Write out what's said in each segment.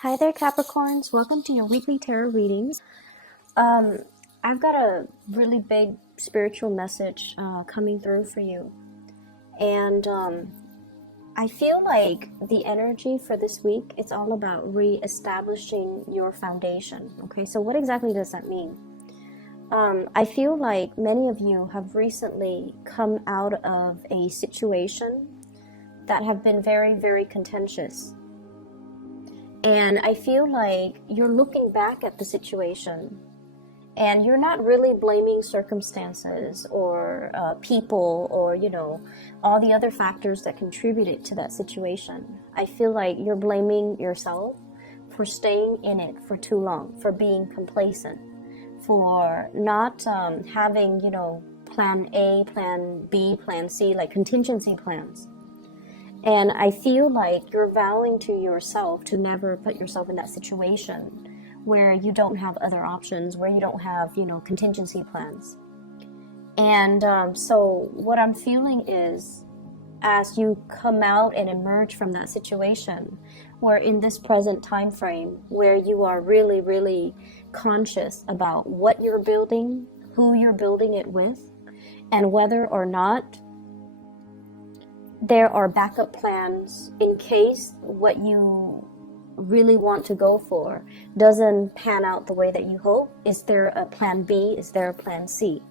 Hi there, Capricorns. Welcome to your weekly tarot readings. I've got a really big spiritual message coming through for you. And I feel like the energy for this week, it's all about re-establishing your foundation. Okay, so what exactly does that mean? I feel like many of you have recently come out of a situation that have been very, very contentious. And I feel like you're looking back at the situation and you're not really blaming circumstances or people or, all the other factors that contributed to that situation. I feel like you're blaming yourself for staying in it for too long, for being complacent, for not having, plan A, plan B, plan C, like contingency plans. And I feel like you're vowing to yourself to never put yourself in that situation where you don't have other options, where you don't have, contingency plans. And so what I'm feeling is, as you come out and emerge from that situation, where in this present time frame, where you are really, really conscious about what you're building, who you're building it with, and whether or not there are backup plans in case what you really want to go for doesn't pan out the way that you hope. Is there a plan B? Is there a plan C?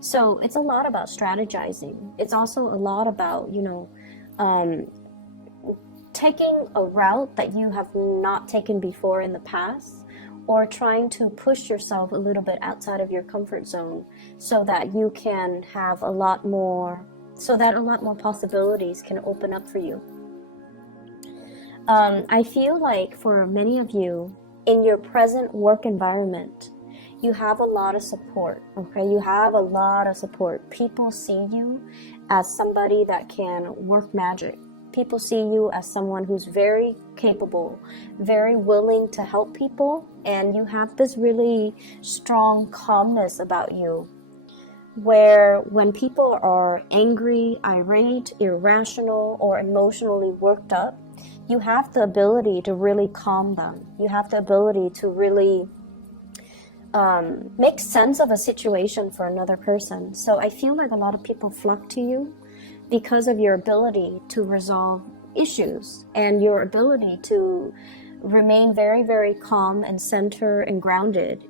So it's a lot about strategizing. It's also a lot about, taking a route that you have not taken before in the past, or trying to push yourself a little bit outside of your comfort zone so that you can have a lot more possibilities can open up for you. I feel like for many of you, in your present work environment, you have a lot of support, okay? You have a lot of support. People see you as somebody that can work magic. People see you as someone who's very capable, very willing to help people, and you have this really strong calmness about you, where when people are angry, irate, irrational, or emotionally worked up, you have the ability to really calm them. You have the ability to really make sense of a situation for another person. So I feel like a lot of people flock to you because of your ability to resolve issues and your ability to remain very, very calm and centered and grounded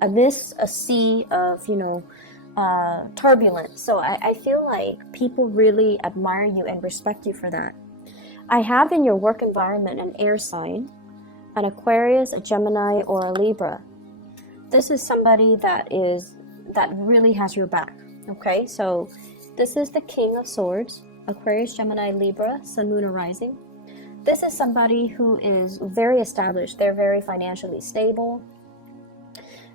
amidst a sea of, turbulence. So I feel like people really admire you and respect you for that. I have in your work environment an air sign, an Aquarius, a Gemini, or a Libra. This is somebody that really has your back. Okay, so this is the King of Swords, Aquarius, Gemini, Libra, Sun, Moon, or Rising. This is somebody who is very established. They're very financially stable.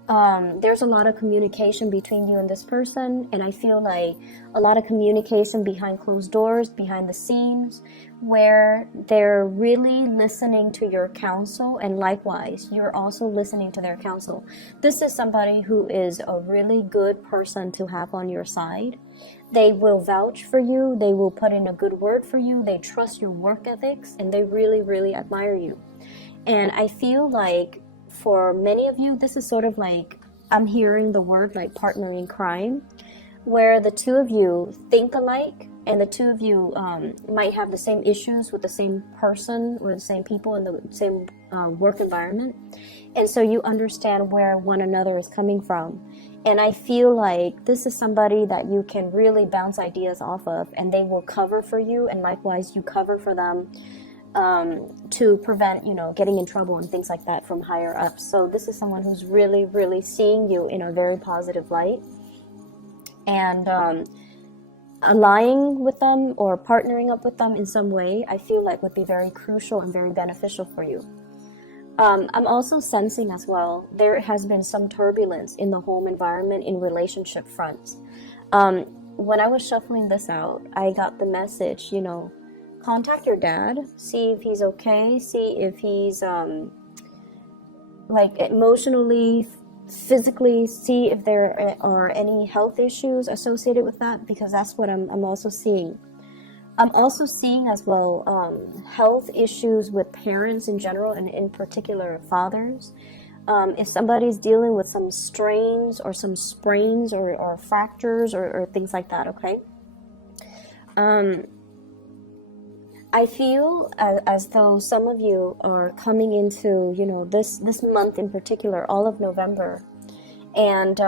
There's a lot of communication between you and this person, and I feel like a lot of communication behind closed doors, behind the scenes, where they're really listening to your counsel, and likewise, you're also listening to their counsel. This is somebody who is a really good person to have on your side. They will vouch for you, they will put in a good word for you, they trust your work ethics, and they really, really admire you. And I feel like for many of you, this is sort of like, I'm hearing the word like partner in crime, where the two of you think alike, and the two of you might have the same issues with the same person or the same people in the same work environment. And so you understand where one another is coming from. And I feel like this is somebody that you can really bounce ideas off of, and they will cover for you, and likewise you cover for them. To prevent, getting in trouble and things like that from higher ups. So this is someone who's really, really seeing you in a very positive light. And allying with them or partnering up with them in some way, I feel like would be very crucial and very beneficial for you. I'm also sensing as well, there has been some turbulence in the home environment in relationship fronts. When I was shuffling this out, I got the message, contact your dad, see if he's okay, see if he's like emotionally, physically, see if there are any health issues associated with that, because that's what I'm also seeing. I'm also seeing as well health issues with parents in general, and in particular fathers. If somebody's dealing with some strains or some sprains or fractures or things like that, okay? I feel as though some of you are coming into, you know, this month in particular, all of November, and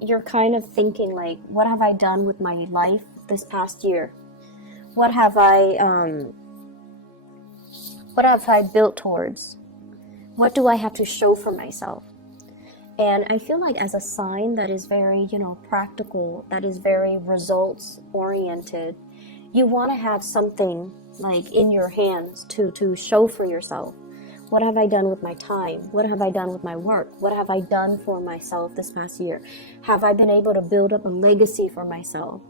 you're kind of thinking like, what have I done with my life this past year? What have I built towards? What do I have to show for myself? And I feel like as a sign that is very, you know, practical, that is very results oriented, you want to have something like in your hands to show for yourself. What have I done with my time? What have I done with my work? What have I done for myself this past year? Have I been able to build up a legacy for myself?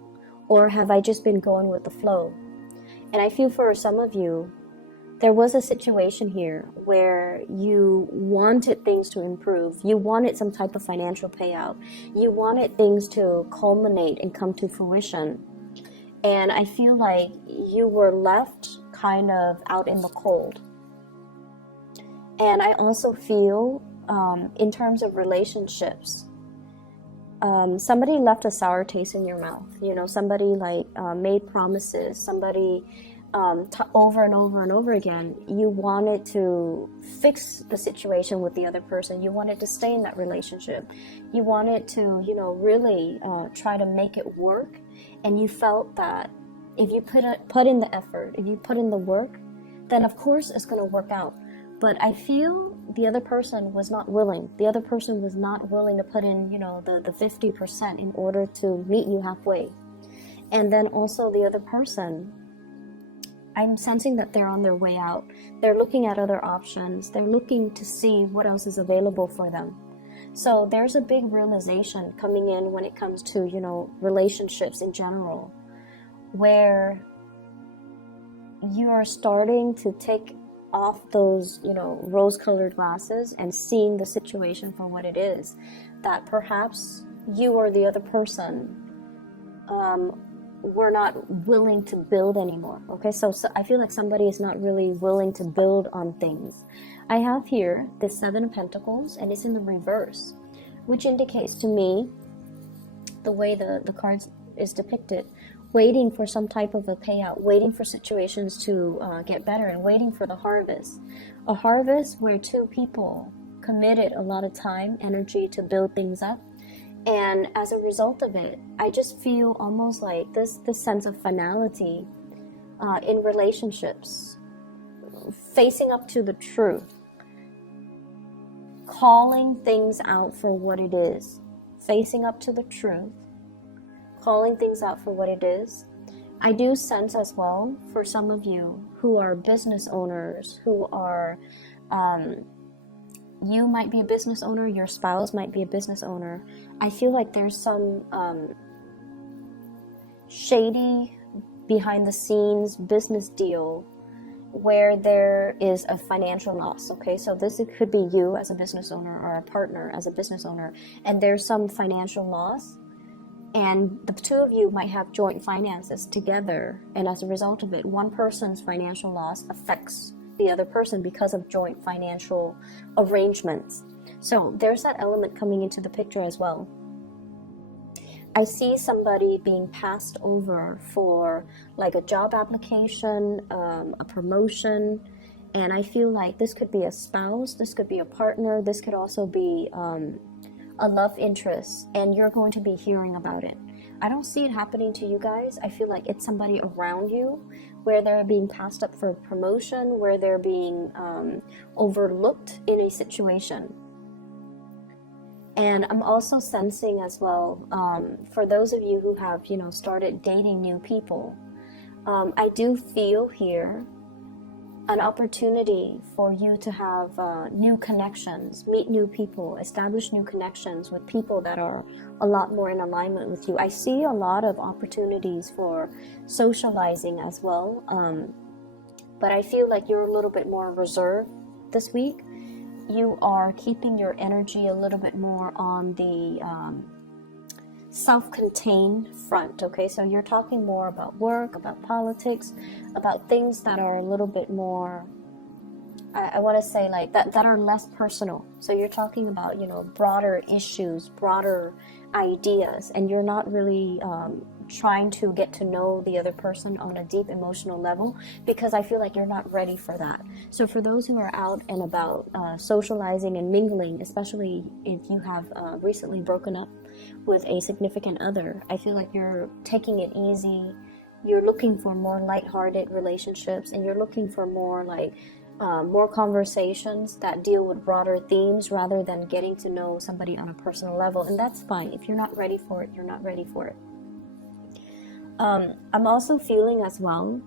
Or have I just been going with the flow? And I feel for some of you, there was a situation here where you wanted things to improve. You wanted some type of financial payout. You wanted things to culminate and come to fruition. And I feel like you were left kind of out in the cold. And I also feel in terms of relationships, somebody left a sour taste in your mouth. You know, somebody like made promises, somebody over and over and over again. You wanted to fix the situation with the other person. You wanted to stay in that relationship. You wanted to, you know, really try to make it work. And you felt that if you put in the effort, if you put in the work, then of course it's going to work out. But I feel the other person was not willing. The other person was not willing to put in, you know, the 50% in order to meet you halfway. And then also the other person, I'm sensing that they're on their way out. They're looking at other options. They're looking to see what else is available for them. So there's a big realization coming in when it comes to, you know, relationships in general, where you are starting to take off those, you know, rose-colored glasses and seeing the situation for what it is. That perhaps you or the other person were not willing to build anymore. Okay, so I feel like somebody is not really willing to build on things. I have here the Seven of Pentacles, and it's in the reverse, which indicates to me, the way the cards is depicted, waiting for some type of a payout, waiting for situations to get better, and waiting for the harvest. A harvest where two people committed a lot of time, energy to build things up. And as a result of it, I just feel almost like this sense of finality in relationships, facing up to the truth, calling things out for what it is, facing up to the truth, calling things out for what it is. I do sense as well for some of you who are business owners, who are, you might be a business owner, your spouse might be a business owner. I feel like there's some shady behind the scenes business deal where there is a financial loss. Okay, so this could be you as a business owner or a partner as a business owner, and there's some financial loss, and the two of you might have joint finances together, and as a result of it, one person's financial loss affects the other person because of joint financial arrangements. So there's that element coming into the picture as well. I see somebody being passed over for like a job application, a promotion, and I feel like this could be a spouse, this could be a partner, this could also be a love interest, and you're going to be hearing about it. I don't see it happening to you guys. I feel like it's somebody around you where they're being passed up for promotion, where they're being overlooked in a situation. And I'm also sensing as well, for those of you who have, you know, started dating new people, I do feel here an opportunity for you to have new connections, meet new people, establish new connections with people that are a lot more in alignment with you. I see a lot of opportunities for socializing as well, but I feel like you're a little bit more reserved this week. You are keeping your energy a little bit more on the self-contained front, okay? So you're talking more about work, about politics, about things that are a little bit more, I want to say like that are less personal. So you're talking about, you know, broader issues, broader ideas, and you're not really trying to get to know the other person on a deep emotional level, because I feel like you're not ready for that. So for those who are out and about socializing and mingling, especially if you have recently broken up with a significant other, I feel like you're taking it easy. You're looking for more lighthearted relationships, and you're looking for more like more conversations that deal with broader themes rather than getting to know somebody on a personal level. And that's fine. If you're not ready for it, you're not ready for it. I'm also feeling as well,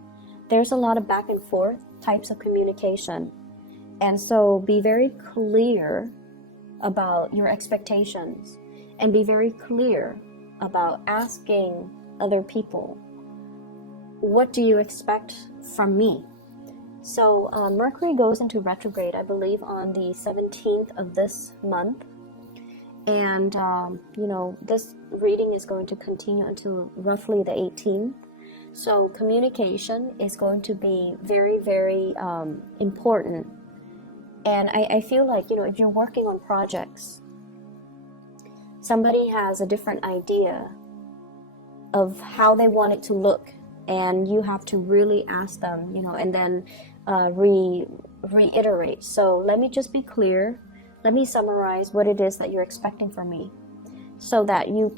there's a lot of back and forth types of communication. And so be very clear about your expectations, and be very clear about asking other people, what do you expect from me? So Mercury goes into retrograde, I believe, on the 17th of this month. And, you know, this reading is going to continue until roughly the 18th. So communication is going to be very, very important. And I feel like, you know, if you're working on projects, somebody has a different idea of how they want it to look, and you have to really ask them, you know, and then reiterate. So let me just be clear. Let me summarize what it is that you're expecting from me, so that you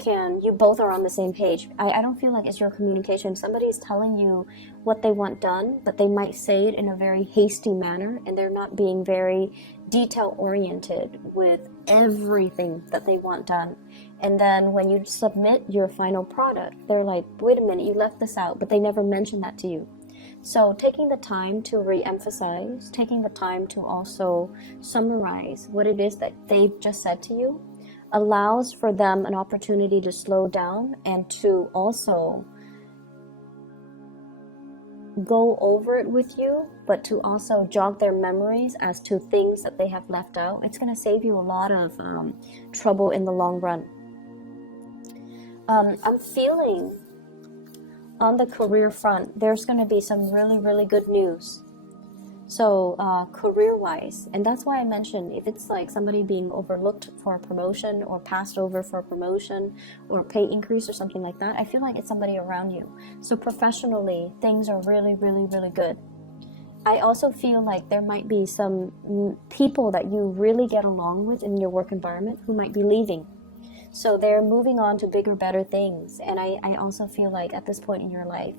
both are on the same page. I don't feel like it's your communication. Somebody is telling you what they want done, but they might say it in a very hasty manner, and they're not being very detail oriented with everything that they want done. And then when you submit your final product, they're like, wait a minute, you left this out, but they never mentioned that to you. So taking the time to re-emphasize, taking the time to also summarize what it is that they've just said to you, allows for them an opportunity to slow down and to also go over it with you, but to also jog their memories as to things that they have left out. It's going to save you a lot of trouble in the long run. I'm feeling on the career front, there's going to be some really, really good news. So career-wise, and that's why I mentioned if it's like somebody being overlooked for a promotion or passed over for a promotion or pay increase or something like that, I feel like it's somebody around you. So professionally, things are really, really, really good. I also feel like there might be some people that you really get along with in your work environment who might be leaving. So they're moving on to bigger, better things. And I also feel like at this point in your life,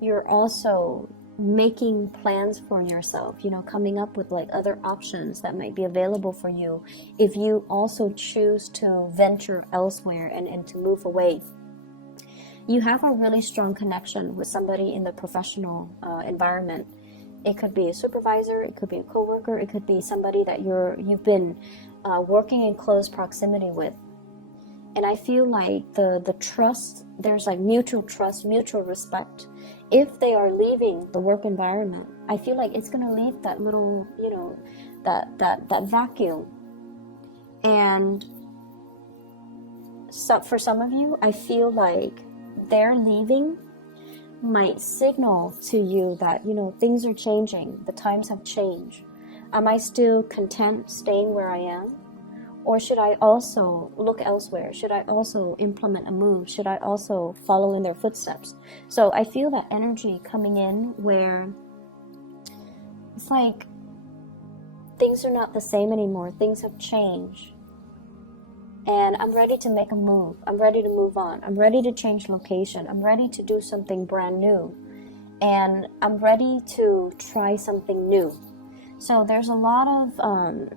you're also making plans for yourself, you know, coming up with like other options that might be available for you if you also choose to venture elsewhere and to move away. You have a really strong connection with somebody in the professional environment. It could be a supervisor, it could be a coworker, it could be somebody that you've been working in close proximity with. And I feel like the trust, there's like mutual trust, mutual respect. If they are leaving the work environment, I feel like it's going to leave that little, you know, that vacuum. And so for some of you, I feel like their leaving might signal to you that, you know, things are changing. The times have changed. Am I still content staying where I am? Or should I also look elsewhere? Should I also implement a move? Should I also follow in their footsteps? So I feel that energy coming in where it's like things are not the same anymore. Things have changed. And I'm ready to make a move. I'm ready to move on. I'm ready to change location. I'm ready to do something brand new. And I'm ready to try something new. So there's a lot of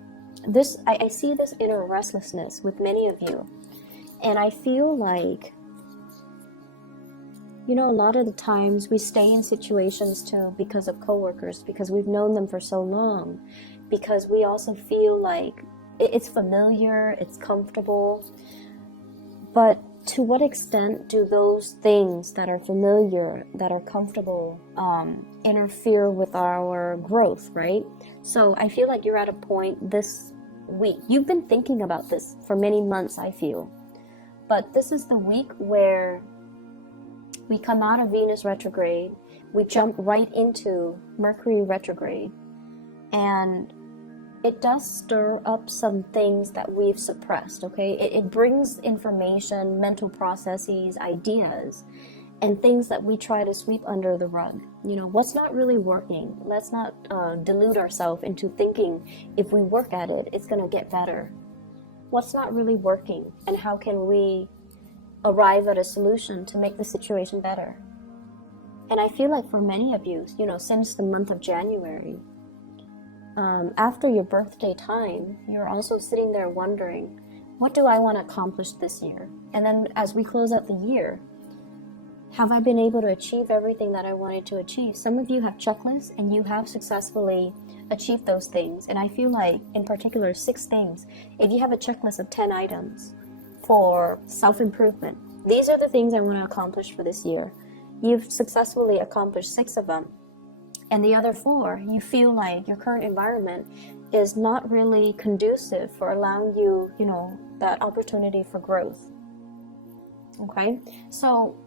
I see this inner restlessness with many of you. And I feel like, you know, a lot of the times we stay in situations too because of coworkers, because we've known them for so long, because we also feel like it's familiar, it's comfortable. But to what extent do those things that are familiar, that are comfortable, interfere with our growth, right? So I feel like you're at a point this week. You've been thinking about this for many months, I feel. But this is the week where we come out of Venus retrograde, we jump right into Mercury retrograde, and it does stir up some things that we've suppressed, okay? It brings information, mental processes, ideas, and things that we try to sweep under the rug. You know, what's not really working? Let's not delude ourselves into thinking if we work at it, it's going to get better. What's not really working, and how can we arrive at a solution to make the situation better? And I feel like for many of you, you know, since the month of January, after your birthday time, you're also sitting there wondering, what do I want to accomplish this year? And then as we close out the year, have I been able to achieve everything that I wanted to achieve? Some of you have checklists and you have successfully achieved those things. And I feel like, in particular, 6 things. If you have a checklist of 10 items for self-improvement, these are the things I want to accomplish for this year. You've successfully accomplished 6 of them. And the other 4, you feel like your current environment is not really conducive for allowing you, you know, that opportunity for growth. Okay? So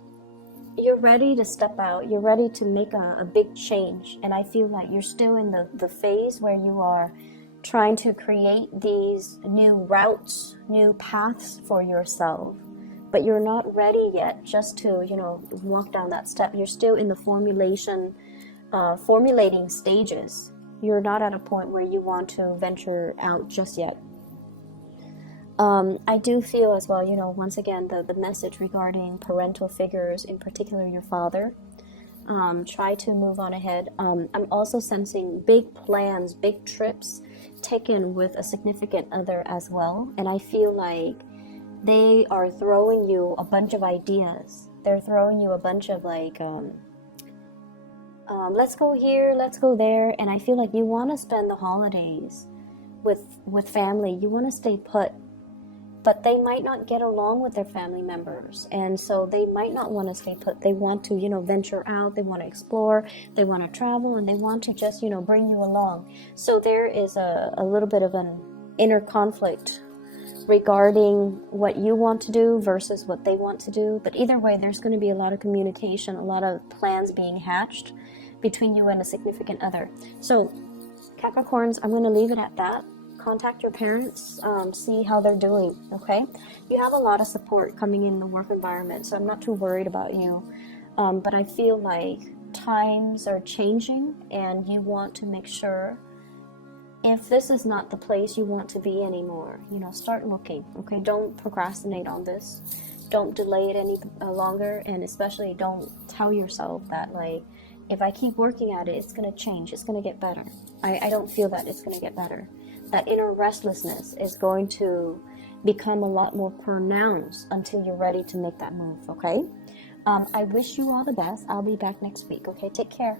you're ready to step out. You're ready to make a big change. And I feel like you're still in the phase where you are trying to create these new routes, new paths for yourself. But you're not ready yet just to, you know, walk down that step. You're still in the formulating stages. You're not at a point where you want to venture out just yet. I do feel as well, you know, once again, the message regarding parental figures, in particular your father, try to move on ahead. I'm also sensing big plans, big trips taken with a significant other as well. And I feel like they are throwing you a bunch of ideas. They're throwing you a bunch of like, let's go here, let's go there. And I feel like you want to spend the holidays with family. You want to stay put. But they might not get along with their family members. And so they might not want to stay put. They want to, you know, venture out. They want to explore. They want to travel. And they want to just, you know, bring you along. So there is a little bit of an inner conflict regarding what you want to do versus what they want to do. But either way, there's going to be a lot of communication, a lot of plans being hatched between you and a significant other. So Capricorns, I'm going to leave it at that. Contact your parents, see how they're doing, okay? You have a lot of support coming in the work environment, so I'm not too worried about you. But I feel like times are changing and you want to make sure, if this is not the place you want to be anymore, you know, start looking, okay? Don't procrastinate on this. Don't delay it any longer, and especially don't tell yourself that, like, if I keep working at it, it's going to change, it's going to get better. I don't feel that it's going to get better. That inner restlessness is going to become a lot more pronounced until you're ready to make that move, okay? I wish you all the best. I'll be back next week, okay? Take care.